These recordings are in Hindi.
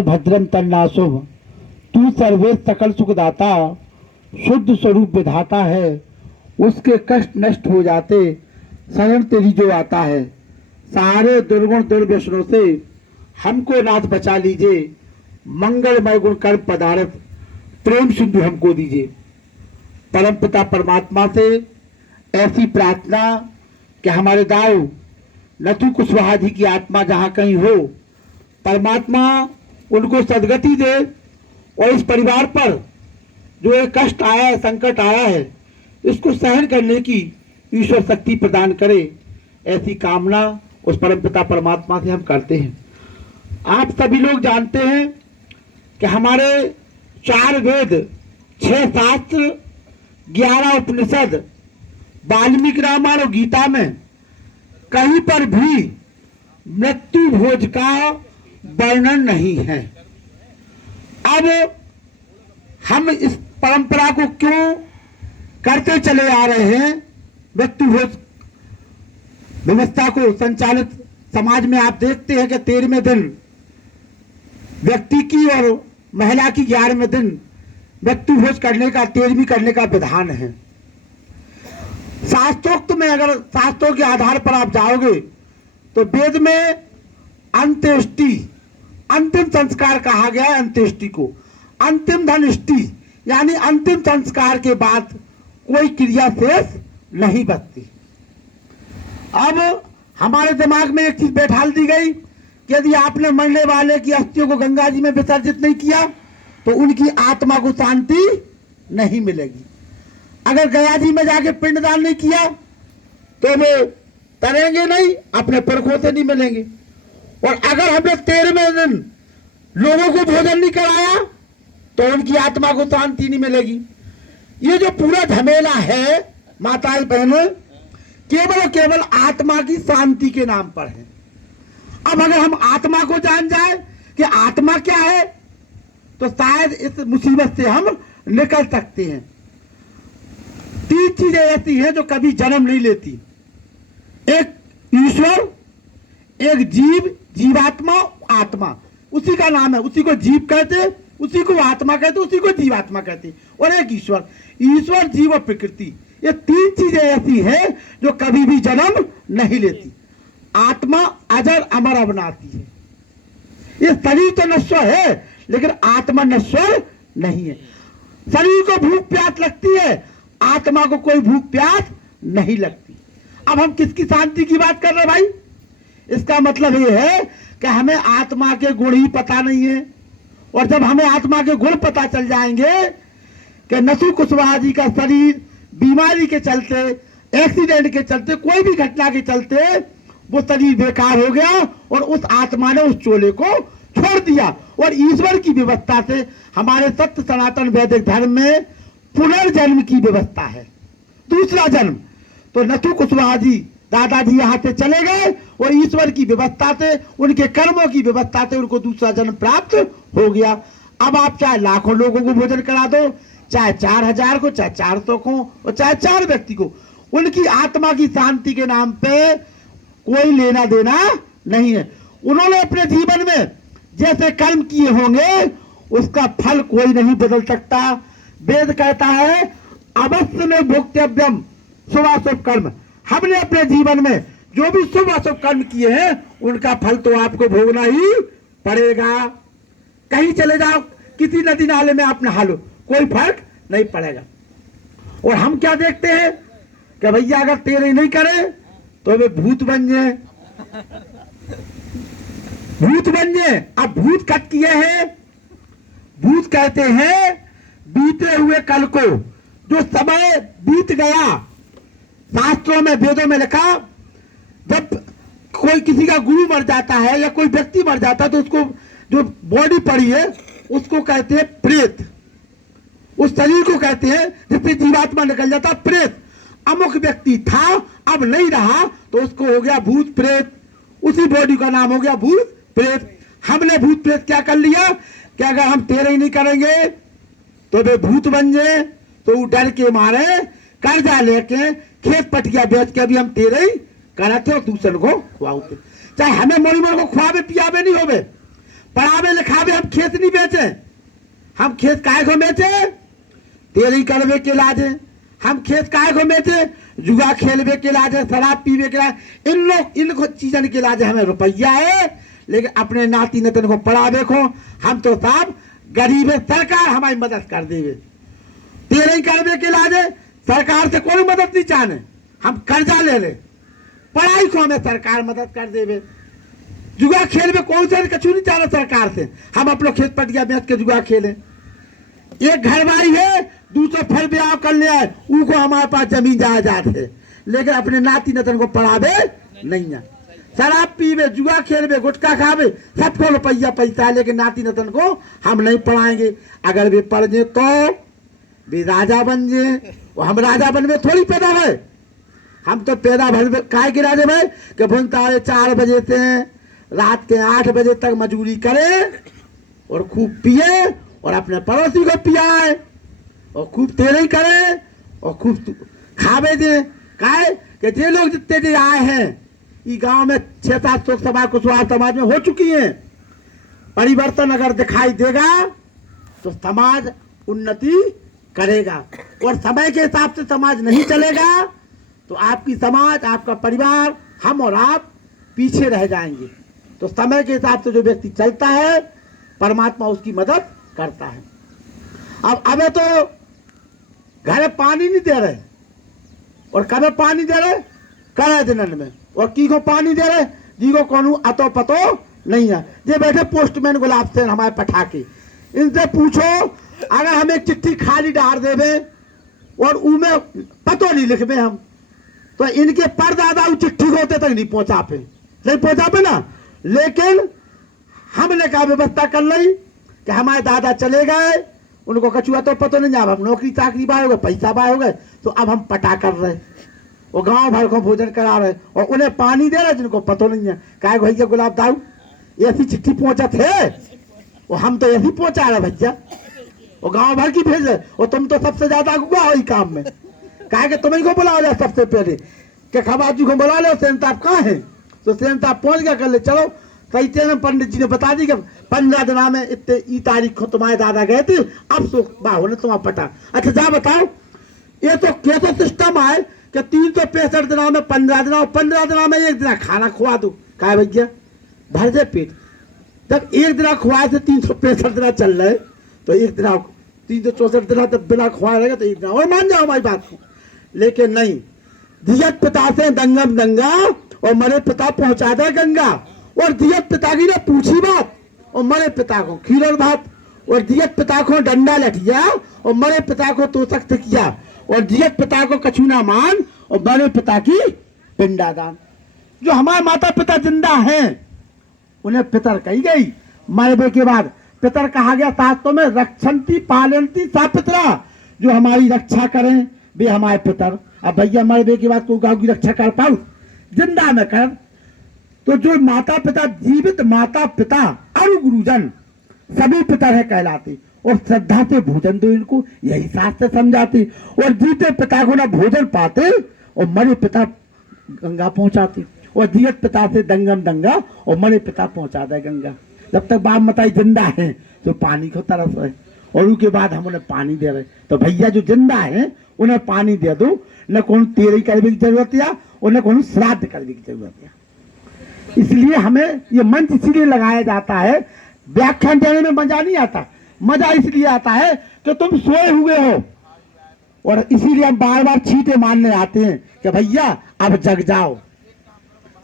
तद भद्रम तन्नाशुभ, तू सर्वे सकल सुखदाता, शुद्ध स्वरूप विधाता है, उसके कष्ट नष्ट हो जाते शरण तेरी जो आता है। सारे दुर्गुण दुर्व्यसनों से हमको नाथ बचा लीजिए, मंगलमय गुण कर्म पदार्थ प्रेम सिंधु हमको दीजिए। परम पिता परमात्मा से ऐसी प्रार्थना कि हमारे दाऊ नथु कुशवाहा जी की आत्मा जहाँ कहीं हो, परमात्मा उनको सदगति दे और इस परिवार पर जो एक कष्ट आया है, संकट आया है, इसको सहन करने की ईश्वर शक्ति प्रदान करे। ऐसी कामना उस परम पिता परमात्मा से हम करते हैं। आप सभी लोग जानते हैं कि हमारे 4 वेद, 6 शास्त्र, 11 उपनिषद, वाल्मीकि रामायण और गीता में कहीं पर भी मृत्यु भोज का वर्णन नहीं है। अब हम इस परंपरा को क्यों करते चले आ रहे हैं? मृत्यु भोज व्यवस्था को संचालित समाज में आप देखते हैं कि 13वें दिन व्यक्ति की और महिला की 11वें दिन मृत्यु भोज करने का, 13वीं करने का विधान है। शास्त्रोक्त में अगर शास्त्रों के आधार पर आप जाओगे तो वेद में अंत्येष्टि, अंतिम संस्कार कहा गया है। अंत्येष्टि को अंतिम धनिष्टि यानी अंतिम संस्कार के बाद कोई क्रिया शेष नहीं बचती। अब हमारे दिमाग में एक चीज बैठाल दी गई कि यदि आपने मरने वाले की अस्थियों को गंगा जी में विसर्जित नहीं किया तो उनकी आत्मा को शांति नहीं मिलेगी। अगर गया जी में जाके पिंडदान नहीं किया तो वो तरेंगे नहीं, अपने पुरखों से नहीं मिलेंगे। और अगर हमने 13वें दिन लोगों को भोजन नहीं कराया तो उनकी आत्मा को शांति नहीं मिलेगी। ये जो पूरा झमेला है माताएं बहनों, केवल और केवल आत्मा की शांति के नाम पर है। अब अगर हम आत्मा को जान जाए कि आत्मा क्या है तो शायद इस मुसीबत से हम निकल सकते हैं। 3 चीजें ऐसी हैं जो कभी जन्म नहीं लेती, एक ईश्वर, एक जीव, जीवात्मा, आत्मा, उसी का नाम है। उसी को जीव कहते, उसी को आत्मा कहते, उसी को जीवात्मा कहते, और एक ईश्वर। ईश्वर, जीव और प्रकृति, ये 3 चीजें ऐसी हैं जो कभी भी जन्म नहीं लेती। आत्मा अजर अमर अविनाशी है। ये शरीर तो नश्वर है लेकिन आत्मा नश्वर नहीं है। शरीर को भूख प्यास लगती है, आत्मा को कोई भूख प्यास नहीं लगती। अब हम किसकी शांति की बात कर रहे हैं भाई? इसका मतलब ये है कि हमें आत्मा के गुण ही पता नहीं है। और जब हमें आत्मा के गुण पता चल जाएंगे कि नथु कुशवाहा जी का शरीर बीमारी के चलते, एक्सीडेंट के चलते, कोई भी घटना के चलते वो शरीर बेकार हो गया और उस आत्मा ने उस चोले को छोड़ दिया। और ईश्वर की व्यवस्था से हमारे सत्य सनातन वैदिक धर्म में पुनर्जन्म की व्यवस्था है, दूसरा जन्म। तो नथु कुशवाहा जी दादाजी यहाँ से चले गए और ईश्वर की व्यवस्था से, उनके कर्मों की व्यवस्था से उनको दूसरा जन्म प्राप्त हो गया। अब आप चाहे लाखों लोगों को भोजन करा दो, चाहे 4000 को, चाहे 400 को, और चाहे 4 व्यक्ति को, उनकी आत्मा की शांति के नाम पे कोई लेना देना नहीं है। उन्होंने अपने जीवन में जैसे कर्म किए होंगे उसका फल कोई नहीं बदल सकता। वेद कहता है अवश्य में भोक्तव्यम शुभाशुभ कर्म। हमने अपने जीवन में जो भी शुभ अशुभ कर्म किए हैं उनका फल तो आपको भोगना ही पड़ेगा। कहीं चले जाओ, किसी नदी नाले में आप नहा लो, कोई फर्क नहीं पड़ेगा। और हम क्या देखते हैं कि भैया अगर तेरे नहीं करे तो वे भूत बन जाए, भूत बन जाए। अब भूत कट किए हैं, भूत कहते हैं बीते हुए कल को, जो समय बीत गया। शास्त्रों में, वेदों में लिखा, जब कोई किसी का गुरु मर जाता है या कोई व्यक्ति मर जाता है तो उसको जो बॉडी पड़ी है उसको कहते हैं प्रेत। उस शरीर को कहते हैं जिससे जीवात्मा निकल जाता प्रेत। अमुक व्यक्ति था, अब नहीं रहा, तो उसको हो गया भूत प्रेत। उसी बॉडी का नाम हो गया भूत प्रेत। हमने भूत प्रेत क्या कर लिया कि अगर हम तेरे ही नहीं करेंगे तो वे भूत बन जाए। तो वो डर के मारे कर्जा लेके खेत पटिया बेच के भी हम तेरे ही कराते और दूसरे को खुआते, चाहे हमें मोरी मोर को खुआवे पियावे नहीं होवे, पढ़ावे लिखावे हम खेत नहीं बेचे, हम खेत काय को बेचे, तेरी करवे के लाजे, हम खेत काय को बेचे, जुआ खेलवे के लाजे, शराब पीवे के लाजे, इनको चीजन के लाजे हमें रुपया है, लेकिन अपने नाती नतन को पढ़ावे को हम तो साहब गरीब है, सरकार हमारी मदद कर देवे। तेरे करवे के लाजे सरकार से कोई मदद नहीं चाहने, हम कर्जा ले ले, पढ़ाई को हमें सरकार मदद कर देवे। जुआ खेल में कौन से कछु नहीं चाहना सरकार से, हम अपने खेत पटिया बेच के जुआ खेले। एक घरवाली है, दूसरे फिर ब्याह कर ले आए, उनको हमारे पास जमीन जायदाद है, लेकिन अपने नाती नतन को पढ़ावे नहीं है। शराब पीवे, जुआ खेलवे, गुटखा खावे, सबको रुपया पैसा है, लेकिन नाती नतन को हम नहीं पढ़ाएंगे। अगर वे पढ़ जाए तो वे राजा बन जाए, और हम राजा बनवे थोड़ी पैदा है, हम तो पैदा भर काय के राजा भाई कि भुन 4:30 बजे से रात के 8 बजे तक मजदूरी करे और खूब पिए और अपने पड़ोसी को पियाए और खूब तेरे करे और खूब खावे दे। काय कि जे लोग जितने जे आए हैं ये गांव में 600-700 सभा कुशवाहा समाज में हो चुकी है। परिवर्तन अगर दिखाई देगा तो समाज उन्नति करेगा, और समय के हिसाब से समाज नहीं चलेगा तो आपकी समाज, आपका परिवार, हम और आप पीछे रह जाएंगे। तो समय के हिसाब से जो व्यक्ति चलता है परमात्मा उसकी मदद करता है। अब अबे तो घर में पानी नहीं दे रहे, और कब पानी दे रहे करे दिनन में, और की को पानी दे रहे जी को कौन अतो पतो नहीं है। ये बैठे पोस्टमैन गुलाब से हमारे पटाखे, इनसे पूछो अगर हम एक चिट्ठी खाली डाल देवे और उनमें पतो नहीं लिखवे हम, तो इनके परदादा उस चिट्ठी को होते तक नहीं पहुंचा पे ना। लेकिन हमने क्या व्यवस्था कर ली कि हमारे दादा चले गए, उनको कछुआ तो पतो नहीं, अब हम नौकरी चाकरी बाय हो गए, पैसा बाय हो गए, तो अब हम पटा कर रहे, वो गांव भर को भोजन करा रहे और उन्हें पानी दे रहे जिनको पतो नहीं है। क्या भैया गुलाब दाऊ ऐसी चिट्ठी पहुंचा थे, वो हम तो ऐसी पहुंचा रहे भैया, वो गांव भर की भेजे, और तुम तो सबसे ज्यादा अगुआ हो काम में। कहा कि तुम्हें को बुला लिया सबसे पहले कि खबाजी को बुला लो, सेन साहब कहाँ है, तो सेन साहब पहुंच गया, कर ले चलो कहते हैं। पंडित जी ने बता दी कि 15 दिना में इतने तारीख को तुम्हारे दादा गए थे, अब सो बाहो ने तुम्हारा पटा। अच्छा जा बताओ, ये तो कैसा सिस्टम है कि 365 दिनों में 15 दिनों, 15 दिनों में एक दिन खाना खुआ दो। कहा भैया भर जाए पेट, जब एक दिन खुआए से 365 दिन चल रहे, तो एक दिन 364 दिन तब बिना खुआ रहेगा तो एक दिन और मान जाओ हमारी बात को। लेकिन नहीं, दियत पिता से दंगम दंगा और मरे पिता पहुंचा दे गंगा, और दियत पिता की ने पूछी बात और मरे पिता को खीर और भात, और दियत पिता को डंडा लठिया और मरे पिता को तो सख्त किया, और दियत पिता को कछूना मान और मरे पिता की पिंडादान। जो हमारे माता पिता जिंदा हैं उन्हें पितर कही गई, मरने के बाद पितर कहा गया शास्त्रों में रक्षंती पालनती सा पितरा, जो हमारी रक्षा करें वे हमारे पितर। अब भैया मरने के बाद कोई गाँव की रक्षा कर पाऊ, जिंदा में कर। तो जो माता पिता, जीवित माता पिता और गुरुजन सभी पितर है कहलाते, और श्रद्धा से भोजन दो इनको, यही शास्त्र समझाते। और जीते पिता को ना भोजन पाते और मरे पिता गंगा पहुंचाते, और जीवित पिता से दंगम दंगा और मरे पिता पहुंचा दे गंगा। जब तक बाप मताई जिंदा है तो पानी को तरस है, और उसके बाद हम उन्हें पानी दे रहे। तो भैया जो जिंदा है उन्हें पानी दे दो, न कौन तेरी करने की जरूरत है और न कौन श्राद्ध करने की जरूरत है। इसलिए हमें ये मंच इसीलिए लगाया जाता है, व्याख्यान देने में मजा नहीं आता, मजा इसलिए आता है कि तुम सोए हुए हो, और इसीलिए हम बार बार छींटे मारने आते हैं कि भैया अब जग जाओ,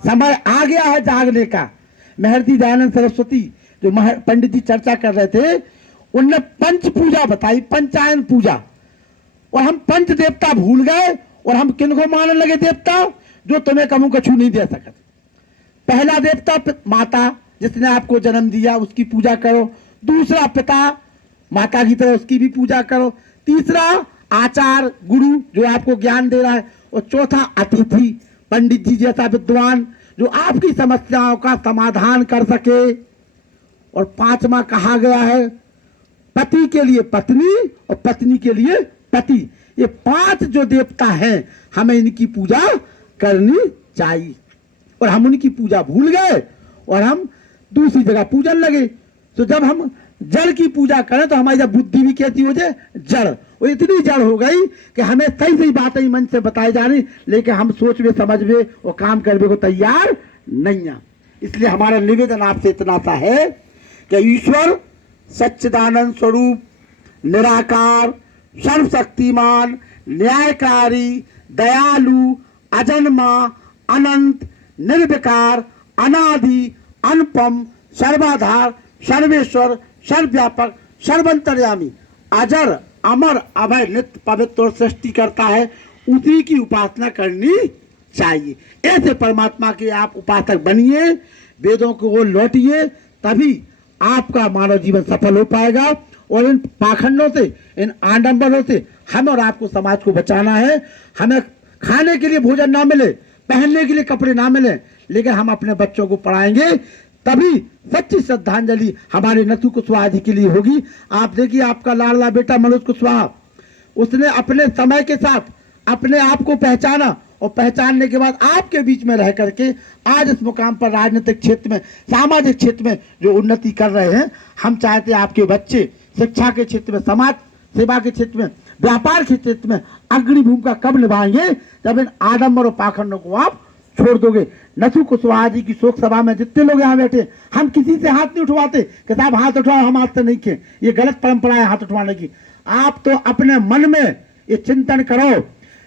समय आ गया है जागने का। महर्षि दयानंद सरस्वती जो पंडित जी चर्चा कर रहे थे, उनने पंच पूजा बताई, पंचायन पूजा, और हम पंच देवता भूल गए और हम किनको मानने लगे देवता, जो तुम्हें कमू कछू नहीं दे सकते। पहला देवता माता जिसने आपको जन्म दिया उसकी पूजा करो, दूसरा पिता माता की तरह उसकी भी पूजा करो, तीसरा आचार गुरु जो आपको ज्ञान दे रहा है, और चौथा अतिथि पंडित जी जैसा विद्वान जो आपकी समस्याओं का समाधान कर सके, और पांचवा कहा गया है पति के लिए पत्नी और पत्नी के लिए पति। ये 5 जो देवता हैं हमें इनकी पूजा करनी चाहिए, और हम उनकी पूजा भूल गए और हम दूसरी जगह पूजन लगे। तो जब हम जड़ की पूजा करें तो हमारी जब बुद्धि भी कैसी हो जाए, जड़, वो इतनी जड़ हो गई कि हमें सही सही बातें ही मन से बताई जा रही, लेकिन हम सोच में समझ में और काम करने को तैयार नहीं है। इसलिए हमारा निवेदन आपसे इतना सा है कि ईश्वर सच्चिदानंद स्वरूप, निराकार, सर्वशक्तिमान, न्यायकारी, दयालु, अजन्मा, अनंत, निर्विकार, अनादि, अनुपम, सर्वाधार, सर्वेश्वर, सर्वव्यापक, सर्वंतर्यामी, अजर, अमर, अभय, नित्य, पवित्र और सृष्टि करता है, उसी की उपासना करनी चाहिए। ऐसे परमात्मा के आप उपासक बनिए, वेदों को वो लौटिए, तभी आपका मानव जीवन सफल हो पाएगा। और इन पाखंडों से, इन आडंबरों से हम और आपको, समाज को बचाना है। हमें खाने के लिए भोजन ना मिले, पहनने के लिए कपड़े ना मिले, लेकिन हम अपने बच्चों को पढ़ाएंगे, तभी सच्ची श्रद्धांजलि हमारे नथु कुशवाहा जी के लिए होगी। आप देखिए, आपका लाडला बेटा मनोज कुशवाहा, उसने अपने समय के साथ अपने आप को पहचाना, और पहचानने के बाद आपके बीच में रह करके आज इस मुकाम पर राजनीतिक क्षेत्र में, सामाजिक क्षेत्र में जो उन्नति कर रहे हैं। हम चाहते हैं आपके बच्चे शिक्षा के क्षेत्र में, समाज सेवा के क्षेत्र में, व्यापार के क्षेत्र में अग्रणी भूमिका कब निभाएंगे, जब इन आडंबर और पाखंडों को आप छोड़ दोगे। नथु कुशवाहा जी की शोक सभा में जितने लोग यहाँ बैठे, हम किसी से हाथ नहीं उठवाते कि साहब हाथ उठाओ, हम हाथ से नहीं खे, ये गलत परंपरा है हाथ उठवाने की। आप तो अपने मन में ये चिंतन करो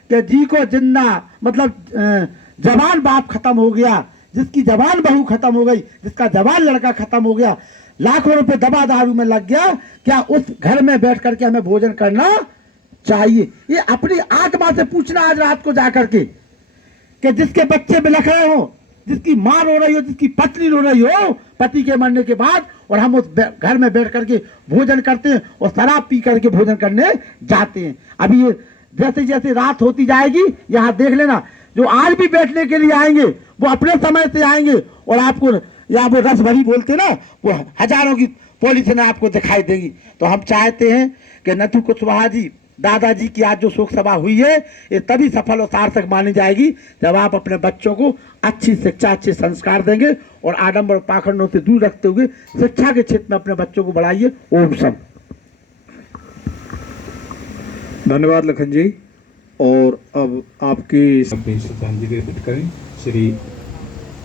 कि जी को जिंदा, मतलब जवान बाप खत्म हो गया, जिसकी जवान बहू खत्म हो गई, जिसका जवान लड़का खत्म हो गया, लाखों रुपए दवा दारू में लग गया, क्या उस घर में बैठ करके हमें भोजन करना चाहिए? ये अपनी आत्मा से पूछना आज रात को जाकर के, कि जिसके बच्चे बिलख रहे हो, जिसकी मां रो रही हो, जिसकी पत्नी रो रही हो पति के मरने के बाद, और हम उस घर में बैठ करके भोजन करते हैं और शराब पी करके भोजन करने जाते हैं। अभी ये जैसे जैसे रात होती जाएगी, यहाँ देख लेना, जो आज भी बैठने के लिए आएंगे वो अपने समय से आएंगे, और आपको या वो रस भरी बोलते ना, वो हजारों की पॉलिथिन आपको दिखाई देगी। तो हम चाहते हैं कि नथु कुशवाहा जी, दादाजी की आज जो शोक सभा हुई है, ये तभी सफल और सार्थक मानी जाएगी जब आप अपने बच्चों को अच्छी शिक्षा, अच्छे संस्कार देंगे, और आडंबर और पाखंडों से दूर रखते हुए शिक्षा के क्षेत्र में अपने बच्चों को बढ़ाइए। ओम सब। धन्यवाद लखन जी। और अब आपकी श्रद्धांजलि अर्पित करें श्री